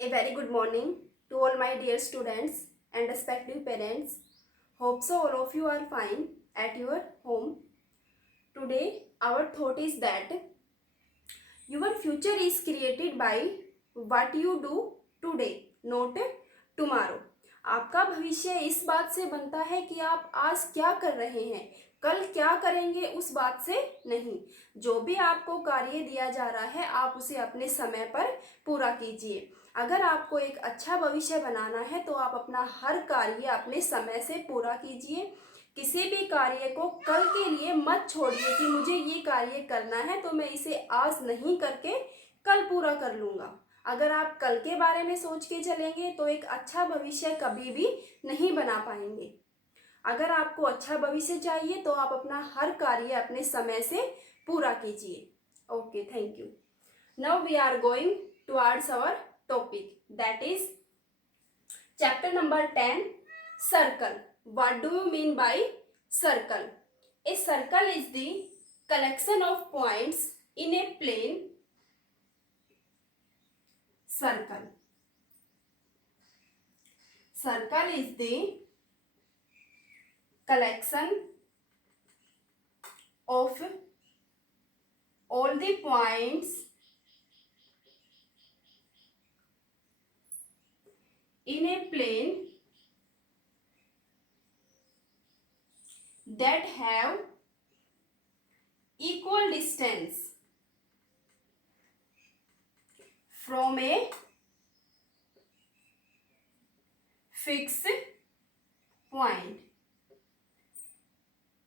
A very good morning to all my dear students and respective parents. Hope so all of you are fine at your home. Today our thought is that your future is created by what you do today, not tomorrow. आपका भविष्य इस बात से बनता है कि आप आज क्या कर रहे हैं, कल क्या करेंगे उस बात से नहीं। जो भी आपको कार्य दिया जा रहा है आप उसे अपने समय पर पूरा कीजिए। अगर आपको एक अच्छा भविष्य बनाना है तो आप अपना हर कार्य अपने समय से पूरा कीजिए। किसी भी कार्य को कल के लिए मत छोड़िए कि मुझे ये कार्य करना है तो मैं इसे आज नहीं करके कल पूरा कर लूँगा। अगर आप कल के बारे में सोच के चलेंगे तो एक अच्छा भविष्य कभी भी नहीं बना पाएंगे। अगर आपको अच्छा भविष्य चाहिए तो आप अपना हर कार्य अपने समय से पूरा कीजिए। Okay, thank you. Now we are going towards our topic, that is chapter number 10, circle. What do you mean by circle? A circle is the collection of points in a plane circle. Circle is the collection of all the points in a plane that have equal distance from a fixed point.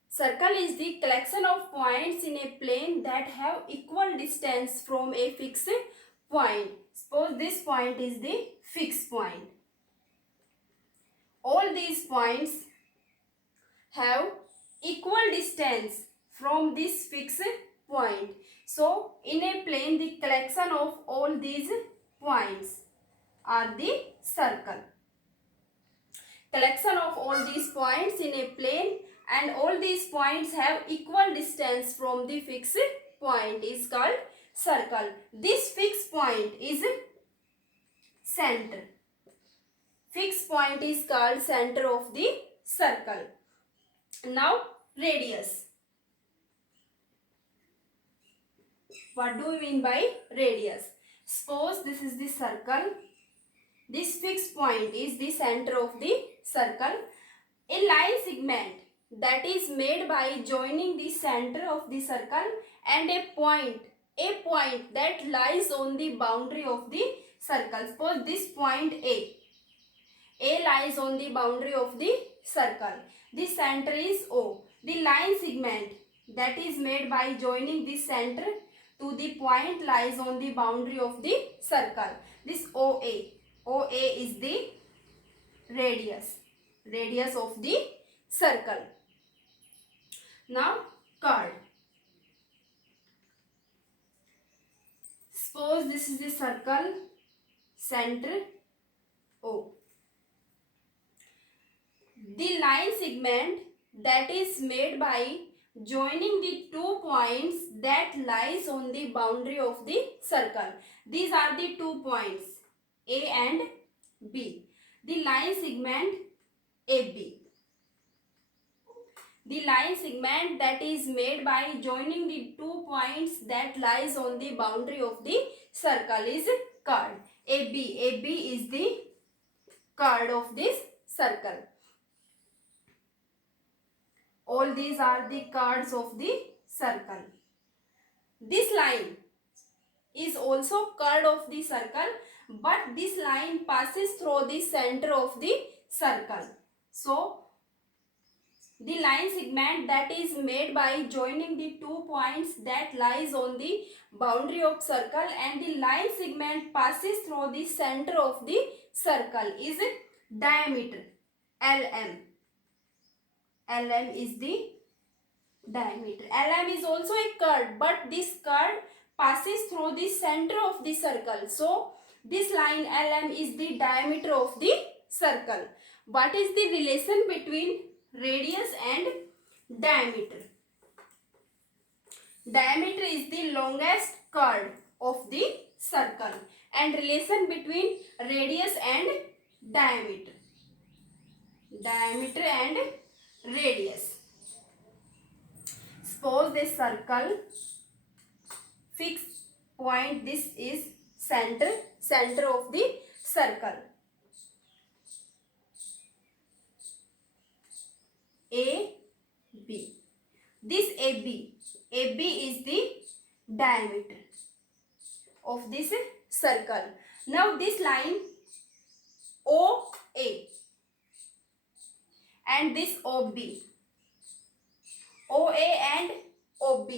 Circle is the collection of points in a plane that have equal distance from a fixed point. Suppose this point is the fixed point. All these points have equal distance from this fixed point. So, in a plane, the collection of all these points are the circle. Collection of all these points in a plane and all these points have equal distance from the fixed point is called circle. This fixed point is center. Fixed point is called center of the circle. Now radius. What do we mean by radius? Suppose this is the circle. This fixed point is the center of the circle. A line segment that is made by joining the center of the circle and a point that lies on the boundary of the circle. Suppose this point A lies on the boundary of the circle. The center is O. The line segment that is made by joining the center to the point lies on the boundary of the circle. This OA is the radius of the circle. Now chord. Suppose this is the circle, center O. The line segment that is made by joining the 2 points that lies on the boundary of the circle. These are the 2 points A and B. The line segment AB. The line segment that is made by joining the 2 points that lies on the boundary of the circle is chord. AB is the chord of this circle. All these are the chords of the circle. This line is also chord of the circle, but this line passes through the center of the circle. So, the line segment that is made by joining the 2 points that lies on the boundary of circle and the line segment passes through the center of the circle is diameter, LM. LM is the diameter. LM is also a chord, but this chord passes through the center of the circle. So, this line LM is the diameter of the circle. What is the relation between radius and diameter? Diameter is the longest chord of the circle and relation between radius and diameter. Diameter and radius. Suppose this circle, fixed point, this is center of the circle. AB. This AB is the diameter of this circle. Now this line OA and this OB, OA and OB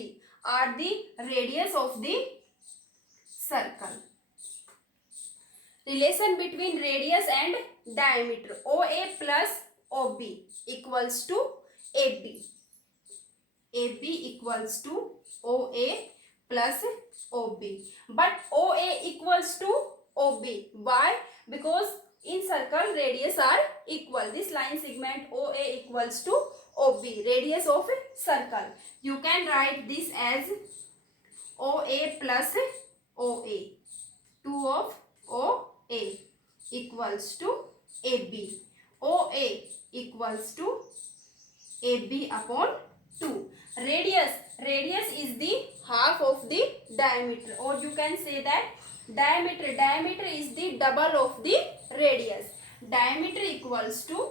are the radius of the circle. Relation between radius and diameter. OA plus OB equals to AB. AB equals to OA plus OB. But OA equals to OB. Why? Because in circle radius are equal. This line segment OA equals to OB, radius of circle. You can write this as OA plus OA. 2 of OA equals to AB. OA equals to AB upon 2. Radius is the half of the diameter, or you can say that diameter is the double of the radius. Diameter equals to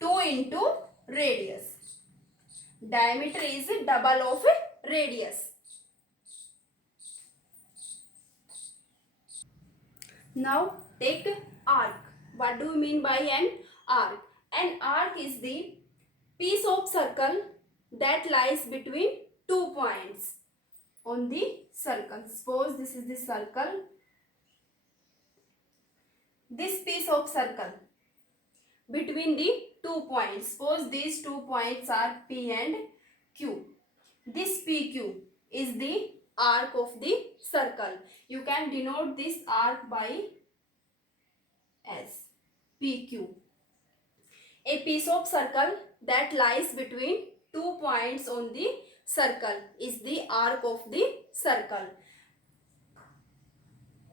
2 into radius. Diameter is double of radius. Now take arc. What do you mean by an arc? An arc is the piece of circle that lies between 2 points on the circle. Suppose this is the circle. This piece of circle between the 2 points. Suppose these 2 points are P and Q. This PQ is the arc of the circle. You can denote this arc by S, PQ. A piece of circle that lies between 2 points on the circle is the arc of the circle.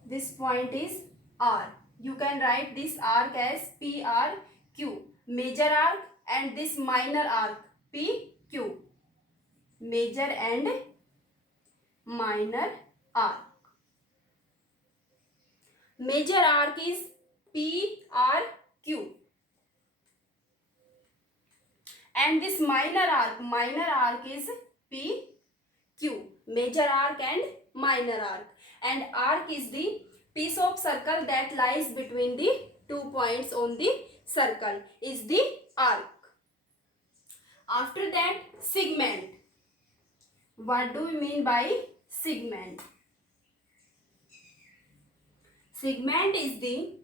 This point is R. You can write this arc as PRQ, major arc, and this minor arc PQ, major and minor arc. Major arc is PRQ and this minor arc is PQ, major arc and minor arc. And arc is the piece of circle that lies between the 2 points on the circle is the arc. After that, segment. What do we mean by segment? Segment is the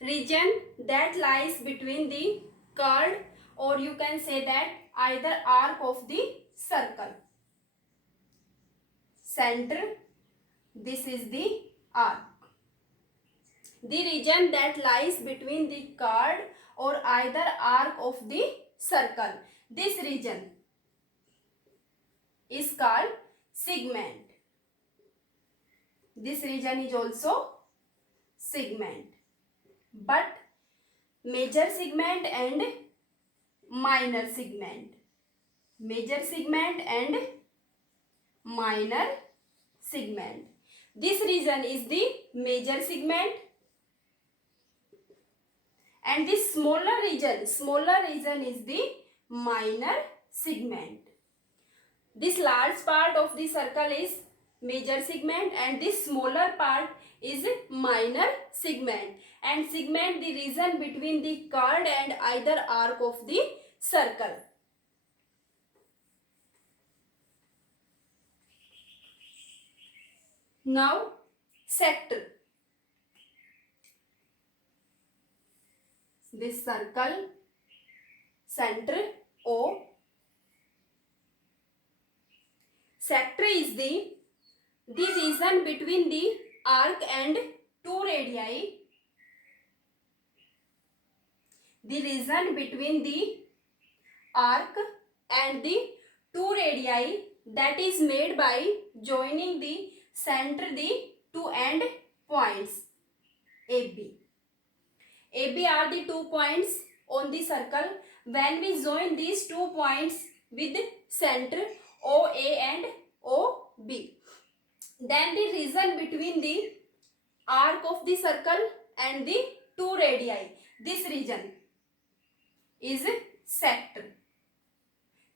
region that lies between the curved, or you can say that either arc of the circle. Center, this is the arc. The region that lies between the curved or either arc of the circle. This region is called segment. This region is also segment. But major segment and minor segment. Major segment and minor segment. This region is the major segment and this smaller region is the minor segment. This large part of the circle is major segment and this smaller part is minor segment. And segment the region between the curved and either arc of the circle. Now sector. This circle, center O. Sector is the region between the arc and 2 radii. The region between the arc and the 2 radii that is made by joining the center the two end points AB. AB are the 2 points on the circle. When we join these 2 points with center OA and OB, then the region between the arc of the circle and the two radii, this region is sector.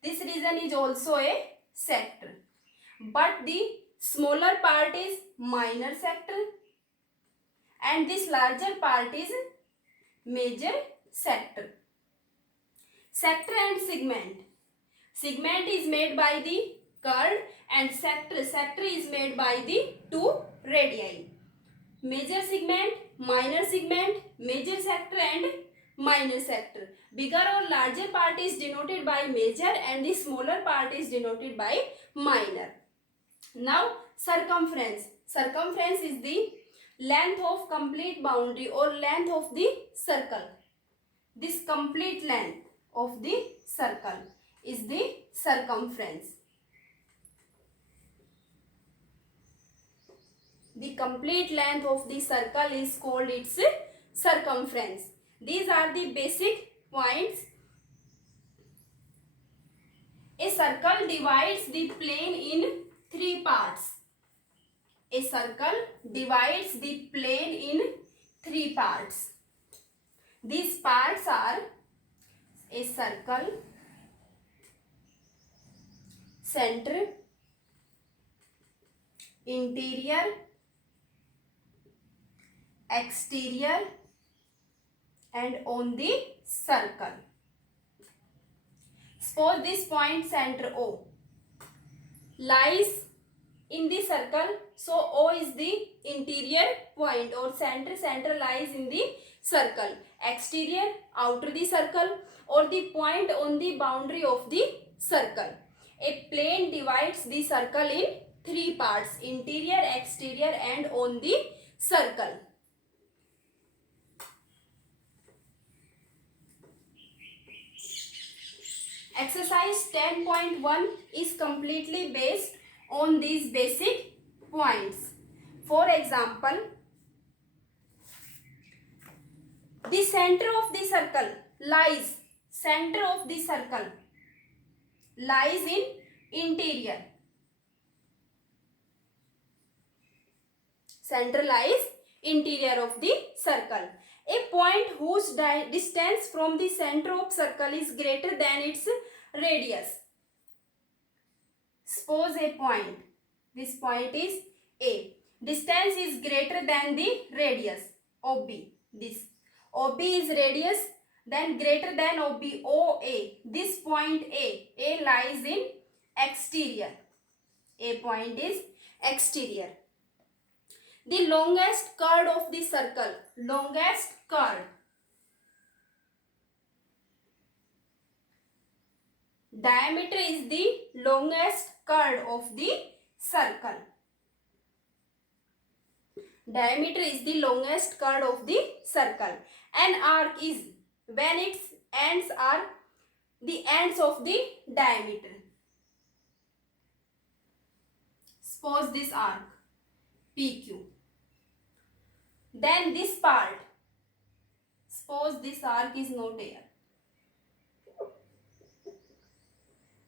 This region is also a sector, but the smaller part is minor sector and this larger part is major sector. Sector and segment. Segment is made by the chord and sector is made by the two radii. Major segment, minor segment, major sector and minor sector. Bigger or larger part is denoted by major and the smaller part is denoted by minor. Now circumference. Circumference is the length of complete boundary or length of the circle. This complete length of the circle is the circumference. The complete length of the circle is called its circumference. These are the basic points. A circle divides the plane in three parts. A circle divides the plane in three parts. These parts are a circle, center, interior, exterior and on the circle. Suppose this point center O lies in the circle, so O is the interior point or center lies in the circle. Exterior, outer the circle or the point on the boundary of the circle. A plane divides the circle in three parts: interior, exterior and on the circle. Exercise 10.1 is completely based on these basic points. For example, the center of the circle lies in interior. Center lies interior of the circle. A point whose distance from the center of circle is greater than its radius. Suppose a point. This point is A. Distance is greater than the radius OB. This OB is radius, then greater than OB, OA. This point A. A lies in exterior. A point is exterior. The longest chord of the circle. Longest chord. Diameter is the longest chord of the circle. Diameter is the longest chord of the circle. An arc is when its ends are the ends of the diameter. Suppose this arc PQ. Then this part. Suppose this arc is not here.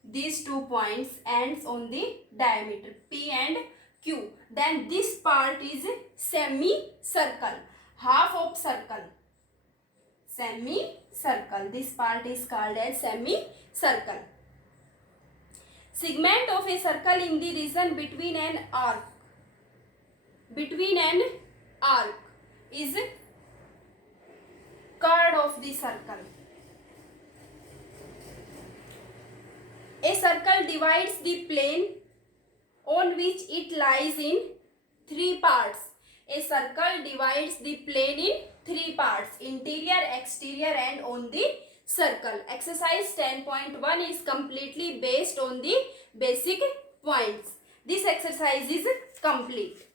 These 2 points ends on the diameter P and Q. Then this part is semicircle, half of circle. Semicircle. This part is called as semicircle. Segment of a circle in the region between an arc. Between an arc is chord of the circle. A circle divides the plane on which it lies in three parts. A circle divides the plane in three parts: interior, exterior and on the circle. Exercise 10.1 is completely based on the basic points. This exercise is complete.